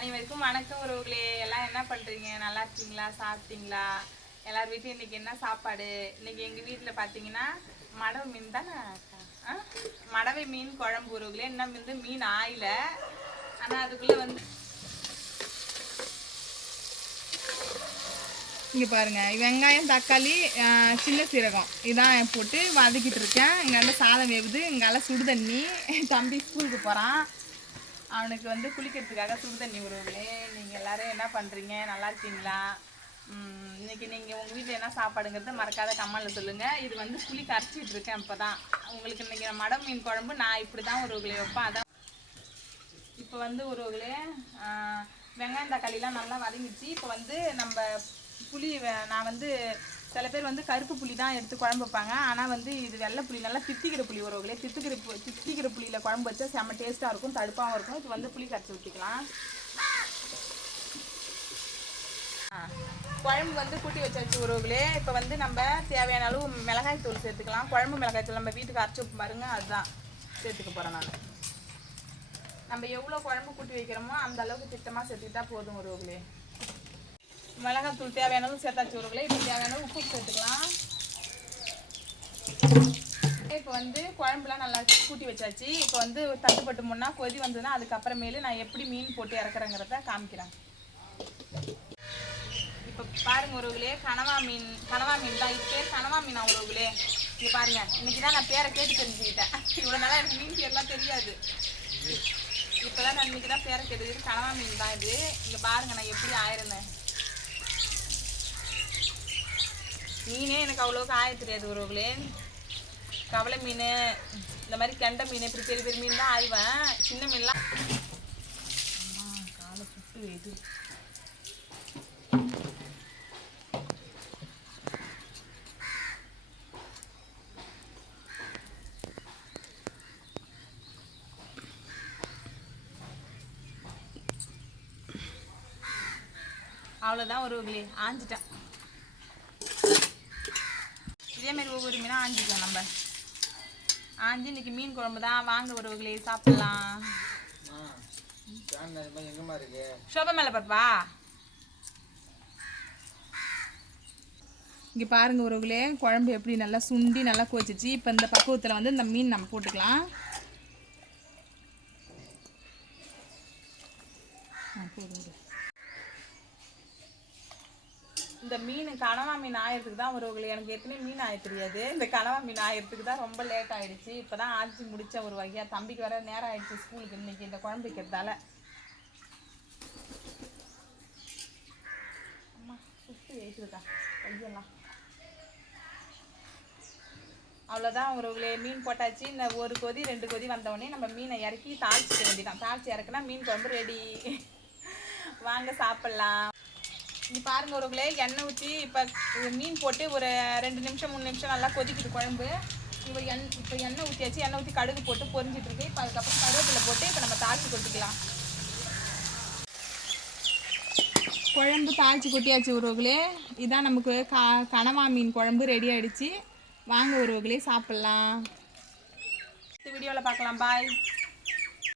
அனைவருக்கும் வணக்கம் உறவுகளே. எல்லாம் என்ன பண்ணுறீங்க நல்லா இருக்கீங்களா? சாப்பிட்டீங்களா? எல்லார் வீட்லயும் இன்னைக்கு என்ன சாப்பாடு? இன்னைக்கு எங்கள் வீட்டில் பார்த்தீங்கன்னா மடவை மீன் தானே? மடவை மீன் குழம்பு உறவுகளே. என்ன வந்து மீன் ஆயில. ஆனால் அதுக்குள்ளே வந்து இங்கே பாருங்கள் வெங்காயம் தக்காளி சின்ன சீரகம். இதான் போட்டு வதக்கிட்டு இருக்கேன். இங்கே சாதம் வேவுது. இங்கால சுடு தண்ணி தம்பி ஸ்கூலுக்கு போகிறான் அவனுக்கு வந்து குளிக்கிறதுக்காக சுடு தண்ணி உருவுங்களே நீங்கள் எல்லோரும் என்ன பண்ணுறீங்க நல்லா இருக்கீங்களா? இன்னைக்கு நீங்கள் உங்கள் வீட்டில் என்ன சாப்பாடுங்கிறத மறக்காத கம்மலில் சொல்லுங்கள் இது வந்து புளி கரைச்சிட்டு இருக்கேன் இப்போ தான் உங்களுக்கு இன்றைக்கி மடம் மீன் குழம்பு நான் இப்படி தான் உருவுகளே வைப்பேன். அதான் இப்போ வந்து உறவுகளே வெங்காயம் தக்காளிலாம் நல்லா வதங்கிச்சு இப்போ வந்து நம்ம புளி நான் வந்து சில பேர் வந்து கருப்பு புளி தான் எடுத்து குழம்பு வைப்பாங்க. ஆனால் வந்து இது வெள்ளை புளி நல்லா தித்திக்கிற புளி உறவுகளே தித்திக்கிற பு தித்திக்கிற புளியில் குழம்பு வச்சா செம்ம டேஸ்ட்டாக இருக்கும் தடுப்பாகவும் இருக்கும். இது வந்து புளி கரைச்சி ஊற்றிக்கலாம் குழம்பு வந்து கூட்டி வச்சாச்சு உறவுகளே இப்போ வந்து நம்ம தேவையான அளவு மிளகாய் தூள் சேர்த்துக்கலாம். குழம்பு மிளகாய் தூள் நம்ம வீட்டுக்கு அரைச்சி வைப்போம் பாருங்க அதுதான். சேர்த்துக்க போகிறேன் நான். நம்ம எவ்வளோ குழம்பு கூட்டி வைக்கிறோமோ அந்த அளவுக்கு திட்டமாக சேர்த்துக்கிட்டா போதும் உறவுகளே மிளகாத்தூள் தேவையானதும் சேர்த்தாச்சு உறவுகளே இப்போ தேவையான உப்பு சேர்த்துக்கலாம். இப்போ வந்து குழம்புலாம் நல்லா கூட்டி வச்சாச்சு. இப்போ வந்து தட்டுப்பட்டு முன்னா கொதி வந்ததுன்னா அதுக்கப்புறமேலு நான் எப்படி மீன் போட்டு இறக்குறேங்கிறத காமிக்கிறேன். இப்போ பாருங்க உறவுகளே கனவா மீன் கனவா மீன் தான். இப்போ கனவா மீன் உறவுகளே. இங்கே பாருங்க. இன்னைக்கு தான் நான் பேரை கேட்டு தெரிஞ்சுக்கிட்டேன். இவ்வளோ நாளாக எனக்கு மீன் பேர்லாம் தெரியாது. இப்போதான் நான் இன்னைக்கு தான் பேரை கேட்டு கனவா மீன் தான் இது. இங்கே பாருங்க நான் எப்படி ஆயிருந்தேன். மீனே எனக்கு அவ்வளோக்கு ஆய தெரியாது உறவுகளே. கவலை மீன் இந்த மாதிரி கெண்டை மீன் இப்படி பெரிய பெரிய மீன் தான் ஆய்வேன். சின்ன மீன்லாம் காலை சுட்டு இது அவ்வளோதான் உறவுகளே. ஆஞ்சிட்டேன். இதேமாரி ஒவ்வொரு மீனாக ஆஞ்சிக்கலாம் நம்ம. ஆஞ்சி இன்னைக்கு மீன் குழம்பு தான். வாங்க உறவுகளே சாப்பிடலாம். எங்கம்மா சோபா மேலே பாப்பா இங்கே பாருங்க உறவுகளே குழம்பு எப்படி நல்லா சுண்டி நல்லா கோச்சிச்சு. இப்போ இந்த பக்குவத்தில் வந்து இந்த மீன் நம்ம போட்டுக்கலாம். போதும், போதும். இந்த மீன் கனவா மீன் ஆயிரத்துக்கு தான் உறவுகளே எனக்கு ஏற்கனவே மீன் ஆய தெரியாது. இந்த கனவா மீன் ஆயிரத்துக்கு தான் ரொம்ப லேட் ஆயிடுச்சு. இப்போ தான் ஆச்சு முடிச்ச ஒரு வகையா தம்பிக்கு வர நேரம் ஆயிடுச்சு ஸ்கூலுக்கு இன்னைக்கு இந்த குழம்பு வைக்கிறதால. அம்மா சுட்டு ஏற்றுக்கா கையெல்லாம். அவ்வளோதான் உறவுகளே மீன் போட்டாச்சு. இந்த ஒரு கொதி ரெண்டு கொதி வந்தவொடனே நம்ம மீனை இறக்கி தாளிச்சிக்க வேண்டியதான் தாளிச்சு இறக்குனா மீன் குழம்பு ரெடி வாங்க சாப்பிட்லாம். இது பாருங்க உறவுகளே எண்ணெய் ஊற்றி இப்போ மீன் போட்டு ஒரு ரெண்டு நிமிஷம் மூணு நிமிஷம் நல்லா கொதிக்குது குழம்பு. இப்போ எண் இப்போ எண்ணெய் ஊற்றியாச்சு எண்ணெய் ஊற்றி கடுகு போட்டு பொரிஞ்சிட்டு இருக்கு. இப்போ அதுக்கப்புறம் கருவேப்பிலை போட்டு இப்போ நம்ம தாளிச்சு கொட்டிக்கலாம். குழம்பு தாளிச்சு கொட்டியாச்சு உறவுகளே இதான் நமக்கு கா கனவா மீன் குழம்பு ரெடி ஆகிடுச்சி வாங்க உறவுகளே சாப்பிட்லாம். வீடியோவில் பார்க்கலாம். பாய்